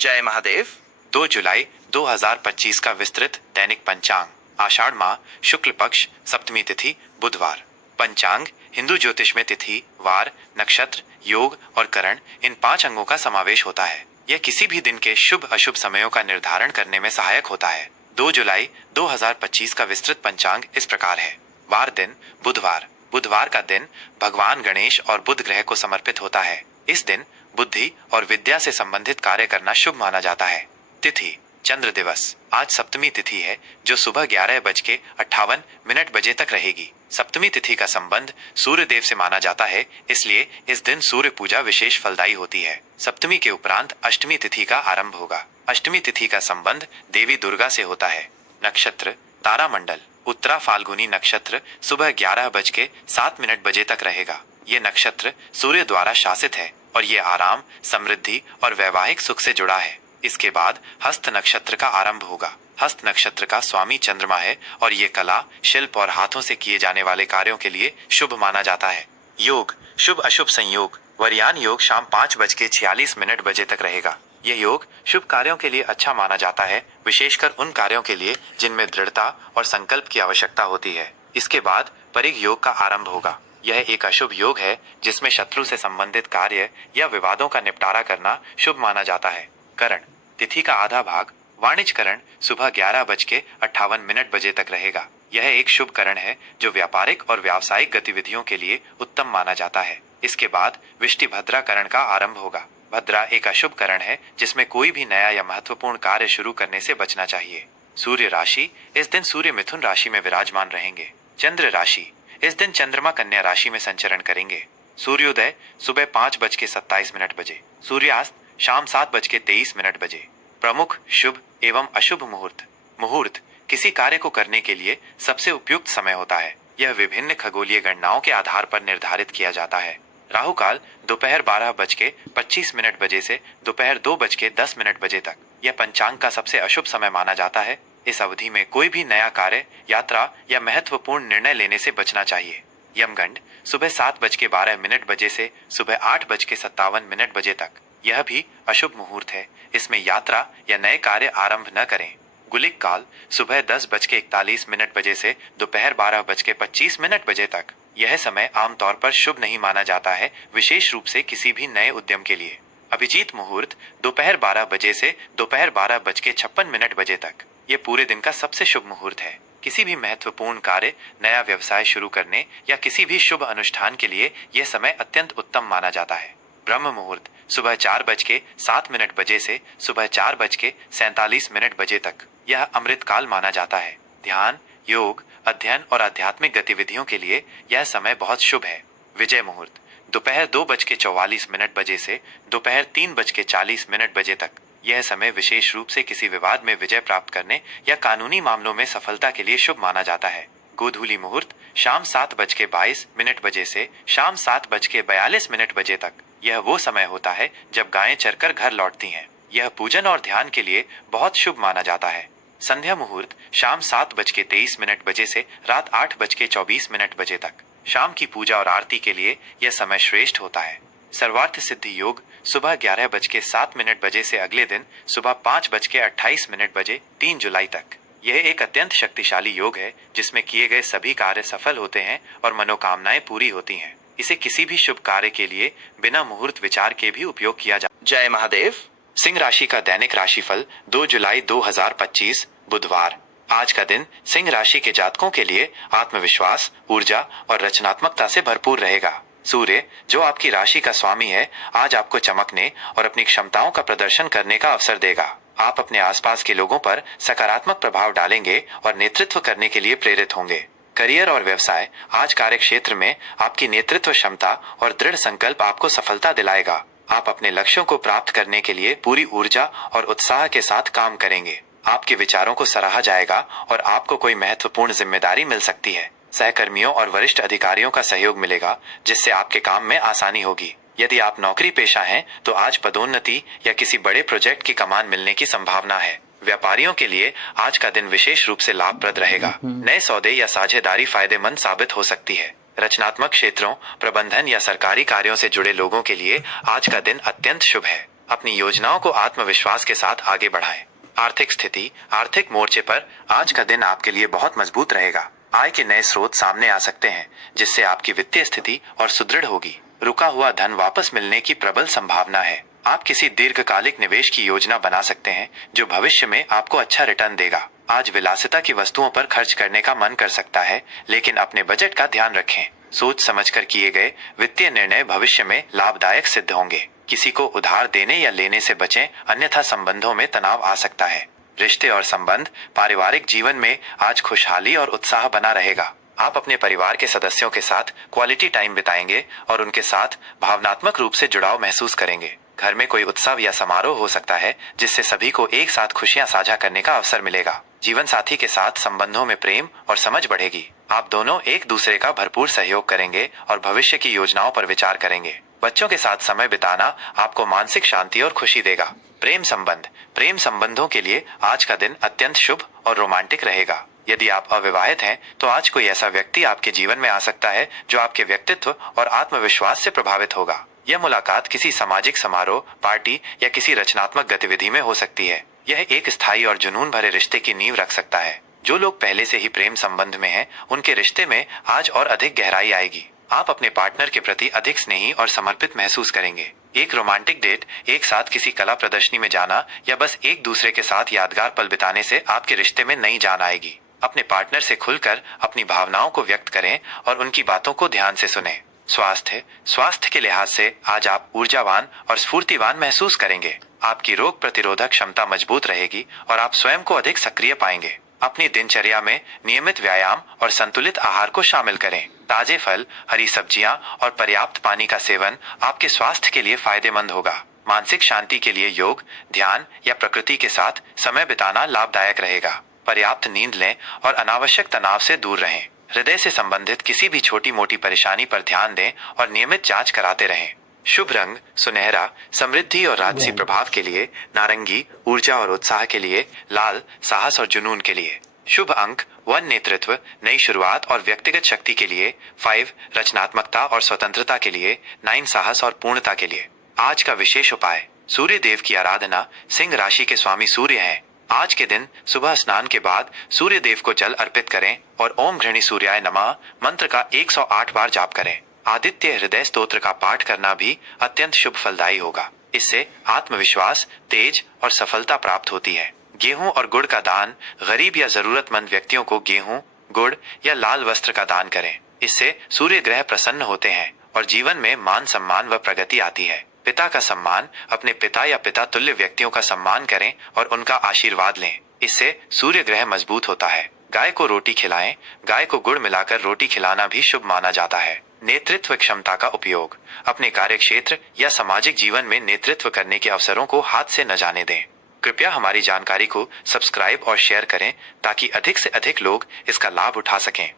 जय महादेव। 2 जुलाई 2025 का विस्तृत दैनिक पंचांग। आषाढ़ माह शुक्ल पक्ष सप्तमी तिथि बुधवार। पंचांग हिंदू ज्योतिष में तिथि, वार, नक्षत्र, योग और करण इन 5 अंगों का समावेश होता है। यह किसी भी दिन के शुभ अशुभ समयों का निर्धारण करने में सहायक होता है। 2 जुलाई 2025 का विस्तृत पंचांग इस प्रकार है। वार दिन बुधवार। बुधवार का दिन भगवान गणेश और बुध ग्रह को समर्पित होता है। इस दिन बुद्धि और विद्या से संबंधित कार्य करना शुभ माना जाता है। तिथि चंद्र दिवस। आज सप्तमी तिथि है जो सुबह 11:58 बजे तक रहेगी। सप्तमी तिथि का संबंध सूर्य देव से माना जाता है, इसलिए इस दिन सूर्य पूजा विशेष फलदायी होती है। सप्तमी के उपरांत अष्टमी तिथि का आरंभ होगा। अष्टमी तिथि का संबंध देवी दुर्गा से होता है। नक्षत्र तारामंडल उत्तरा फाल्गुनी नक्षत्र सुबह 11:07 बजे तक रहेगा। ये नक्षत्र सूर्य द्वारा शासित है और ये आराम, समृद्धि और वैवाहिक सुख से जुड़ा है। इसके बाद हस्त नक्षत्र का आरंभ होगा। हस्त नक्षत्र का स्वामी चंद्रमा है और ये कला, शिल्प और हाथों से किए जाने वाले कार्यों के लिए शुभ माना जाता है। योग शुभ अशुभ संयोग। वरयान योग शाम 5:46 बजे तक रहेगा। यह योग शुभ कार्यों के लिए अच्छा माना जाता है, विशेषकर उन कार्यों के लिए जिनमें दृढ़ता और संकल्प की आवश्यकता होती है। इसके बाद परिग योग का आरंभ होगा। यह एक अशुभ योग है जिसमें शत्रु से संबंधित कार्य या विवादों का निपटारा करना शुभ माना जाता है। करण तिथि का आधा भाग वाणिज्यकरण सुबह 11:58 बजे तक रहेगा। यह एक शुभ करण है जो व्यापारिक और व्यावसायिक गतिविधियों के लिए उत्तम माना जाता है। इसके बाद विष्टि भद्रा करण का आरंभ होगा। भद्रा एक अशुभ करण है जिसमें कोई भी नया या महत्वपूर्ण कार्य शुरू करने से बचना चाहिए। सूर्य राशि इस दिन सूर्य मिथुन राशि में विराजमान रहेंगे। चंद्र राशि इस दिन चंद्रमा कन्या राशि में संचरण करेंगे। सूर्योदय सुबह 5:27 बजे। सूर्यास्त शाम 7:23 बजे। प्रमुख शुभ एवं अशुभ मुहूर्त। मुहूर्त किसी कार्य को करने के लिए सबसे उपयुक्त समय होता है। यह विभिन्न खगोलीय गणनाओं के आधार पर निर्धारित किया जाता है। राहु काल दोपहर 12:25 बजे से दोपहर 2:10 बजे तक। यह पंचांग का सबसे अशुभ समय माना जाता है। इस अवधि में कोई भी नया कार्य, यात्रा या महत्वपूर्ण निर्णय लेने से बचना चाहिए। यमगंड सुबह 7:12 बजे से सुबह 8:57 बजे तक। यह भी अशुभ मुहूर्त है। इसमें यात्रा या नए कार्य आरंभ न करें। गुलिक काल सुबह 10:41 बजे से दोपहर 12:25 बजे तक। यह समय आमतौर पर शुभ नहीं माना जाता है, विशेष रूप से किसी भी नए उद्यम के लिए। अभिजीत मुहूर्त दोपहर 12 बजे से दोपहर 12:56 बजे तक। ये पूरे दिन का सबसे शुभ मुहूर्त है। किसी भी महत्वपूर्ण कार्य, नया व्यवसाय शुरू करने या किसी भी शुभ अनुष्ठान के लिए यह समय अत्यंत उत्तम माना जाता है। ब्रह्म मुहूर्त सुबह 4:07 बजे से सुबह 4:47 बजे तक। यह अमृत काल माना जाता है। ध्यान, योग, अध्ययन और आध्यात्मिक गतिविधियों के लिए यह समय बहुत शुभ है। विजय मुहूर्त दोपहर 2:44 बजे से दोपहर 3:40 बजे तक। यह समय विशेष रूप से किसी विवाद में विजय प्राप्त करने या कानूनी मामलों में सफलता के लिए शुभ माना जाता है। गोधूली मुहूर्त शाम 7:22 बजे से शाम 7:42 बजे तक। यह वो समय होता है जब गायें चरकर घर लौटती हैं। यह पूजन और ध्यान के लिए बहुत शुभ माना जाता है। संध्या मुहूर्त शाम 7:23 बजे से रात 8:24 बजे तक। शाम की पूजा और आरती के लिए यह समय श्रेष्ठ होता है। सर्वार्थ सिद्धि योग सुबह 11:07 बजे से अगले दिन सुबह 5:28 बजे 3 जुलाई तक। यह एक अत्यंत शक्तिशाली योग है जिसमें किए गए सभी कार्य सफल होते हैं और मनोकामनाएं पूरी होती हैं। इसे किसी भी शुभ कार्य के लिए बिना मुहूर्त विचार के भी उपयोग किया जा। जय महादेव। सिंह राशि का दैनिक राशिफल 2 जुलाई 2025 बुधवार। आज का दिन सिंह राशि के जातकों के लिए आत्मविश्वास, ऊर्जा और रचनात्मकता से भरपूर रहेगा। सूर्य जो आपकी राशि का स्वामी है, आज आपको चमकने और अपनी क्षमताओं का प्रदर्शन करने का अवसर देगा। आप अपने आसपास के लोगों पर सकारात्मक प्रभाव डालेंगे और नेतृत्व करने के लिए प्रेरित होंगे। करियर और व्यवसाय आज कार्य क्षेत्र में आपकी नेतृत्व क्षमता और दृढ़ संकल्प आपको सफलता दिलाएगा। आप अपने लक्ष्यों को प्राप्त करने के लिए पूरी ऊर्जा और उत्साह के साथ काम करेंगे। आपके विचारों को सराहा जाएगा और आपको कोई महत्वपूर्ण जिम्मेदारी मिल सकती है। सहकर्मियों और वरिष्ठ अधिकारियों का सहयोग मिलेगा जिससे आपके काम में आसानी होगी। यदि आप नौकरी पेशा हैं तो आज पदोन्नति या किसी बड़े प्रोजेक्ट की कमान मिलने की संभावना है। व्यापारियों के लिए आज का दिन विशेष रूप से लाभप्रद रहेगा। नए सौदे या साझेदारी फायदेमंद साबित हो सकती है। रचनात्मक क्षेत्रों, प्रबंधन या सरकारी कार्यों से जुड़े लोगों के लिए आज का दिन अत्यंत शुभ है। अपनी योजनाओं को आत्मविश्वास के साथ आगे बढ़ाएं। आर्थिक स्थिति, आर्थिक मोर्चे पर आज का दिन आपके लिए बहुत मजबूत रहेगा। आय के नए स्रोत सामने आ सकते हैं, जिससे आपकी वित्तीय स्थिति और सुदृढ़ होगी। रुका हुआ धन वापस मिलने की प्रबल संभावना है। आप किसी दीर्घकालिक निवेश की योजना बना सकते हैं, जो भविष्य में आपको अच्छा रिटर्न देगा। आज विलासिता की वस्तुओं पर खर्च करने का मन कर सकता है, लेकिन अपने बजट का ध्यान रखें। सोच समझकर किए गए वित्तीय निर्णय भविष्य में लाभदायक सिद्ध होंगे। किसी को उधार देने या लेने से बचें, अन्यथा संबंधों में तनाव आ सकता है। रिश्ते और संबंध, पारिवारिक जीवन में आज खुशहाली और उत्साह बना रहेगा। आप अपने परिवार के सदस्यों के साथ क्वालिटी टाइम बिताएंगे और उनके साथ भावनात्मक रूप से जुड़ाव महसूस करेंगे। घर में कोई उत्सव या समारोह हो सकता है, जिससे सभी को एक साथ खुशियां साझा करने का अवसर मिलेगा। जीवन साथी के साथ संबंधों में प्रेम और समझ बढ़ेगी। आप दोनों एक दूसरे का भरपूर सहयोग करेंगे और भविष्य की योजनाओं पर विचार करेंगे। बच्चों के साथ समय बिताना आपको मानसिक शांति और खुशी देगा। प्रेम संबंध, प्रेम संबंधों के लिए आज का दिन अत्यंत शुभ और रोमांटिक रहेगा। यदि आप अविवाहित हैं, तो आज कोई ऐसा व्यक्ति आपके जीवन में आ सकता है जो आपके व्यक्तित्व और आत्मविश्वास से प्रभावित होगा। यह मुलाकात किसी सामाजिक समारोह, पार्टी या किसी रचनात्मक गतिविधि में हो सकती है। यह एक स्थायी और जुनून भरे रिश्ते की नींव रख सकता है। जो लोग पहले से ही प्रेम संबंध में हैं, उनके रिश्ते में आज और अधिक गहराई आएगी। आप अपने पार्टनर के प्रति अधिक स्नेही और समर्पित महसूस करेंगे। एक रोमांटिक डेट, एक साथ किसी कला प्रदर्शनी में जाना या बस एक दूसरे के साथ यादगार पल बिताने से आपके रिश्ते में नई जान आएगी। अपने पार्टनर से खुलकर अपनी भावनाओं को व्यक्त करें और उनकी बातों को ध्यान से सुनें। स्वास्थ्य के लिहाज से आज आप ऊर्जावान और स्फूर्तिवान महसूस करेंगे। आपकी रोग प्रतिरोधक क्षमता मजबूत रहेगी और आप स्वयं को अधिक सक्रिय पाएंगे। अपनी दिनचर्या में नियमित व्यायाम और संतुलित आहार को शामिल करें। ताजे फल, हरी सब्जियां और पर्याप्त पानी का सेवन आपके स्वास्थ्य के लिए फायदेमंद होगा। मानसिक शांति के लिए योग, ध्यान या प्रकृति के साथ समय बिताना लाभदायक रहेगा। पर्याप्त नींद लें और अनावश्यक तनाव से दूर रहें। हृदय से संबंधित किसी भी छोटी मोटी परेशानी पर ध्यान दें और नियमित जांच कराते रहें। शुभ रंग सुनहरा, समृद्धि और राजसी प्रभाव के लिए नारंगी, ऊर्जा और उत्साह के लिए लाल, साहस और जुनून के लिए। शुभ अंक 1, नेतृत्व, नई शुरुआत और व्यक्तिगत शक्ति के लिए। 5, रचनात्मकता और स्वतंत्रता के लिए। 9, साहस और पूर्णता के लिए। आज का विशेष उपाय, सूर्य देव की आराधना। सिंह राशि के स्वामी सूर्य हैं। आज के दिन सुबह स्नान के बाद सूर्य देव को जल अर्पित करें और ओम घृणी सूर्याय नमः मंत्र का 108 बार जाप करें। आदित्य हृदय स्तोत्र का पाठ करना भी अत्यंत शुभ फलदायी होगा। इससे आत्मविश्वास, तेज और सफलता प्राप्त होती है। गेहूं और गुड़ का दान, गरीब या जरूरतमंद व्यक्तियों को गेहूं, गुड़ या लाल वस्त्र का दान करें। इससे सूर्य ग्रह प्रसन्न होते हैं और जीवन में मान सम्मान व प्रगति आती है। पिता का सम्मान, अपने पिता या पिता तुल्य व्यक्तियों का सम्मान करें और उनका आशीर्वाद लें। इससे सूर्य ग्रह मजबूत होता है। गाय को रोटी खिलाएं। गाय को गुड़ मिलाकर रोटी खिलाना भी शुभ माना जाता है। नेतृत्व क्षमता का उपयोग, अपने कार्यक्षेत्र या सामाजिक जीवन में नेतृत्व करने के अवसरों को हाथ से न जाने दें। कृपया हमारी जानकारी को सब्सक्राइब और शेयर करें ताकि अधिक से अधिक लोग इसका लाभ उठा सकें।